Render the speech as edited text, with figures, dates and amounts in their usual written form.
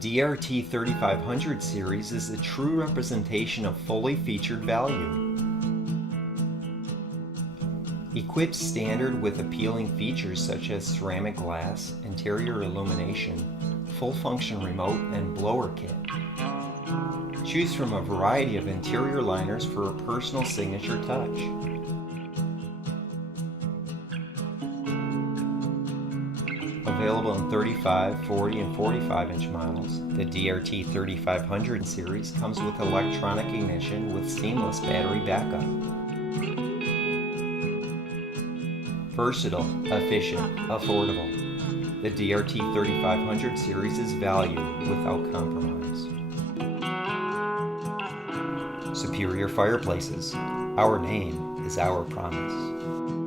DRT3500 series is a true representation of fully featured value. Equipped standard with appealing features such as ceramic glass, interior illumination, full function remote, and blower kit. Choose from a variety of interior liners for a personal signature touch. Available in 35, 40, and 45-inch models, the DRT3500 series comes with electronic ignition with seamless battery backup. Versatile, efficient, affordable. The DRT3500 series is value without compromise. Superior fireplaces. Our name is our promise.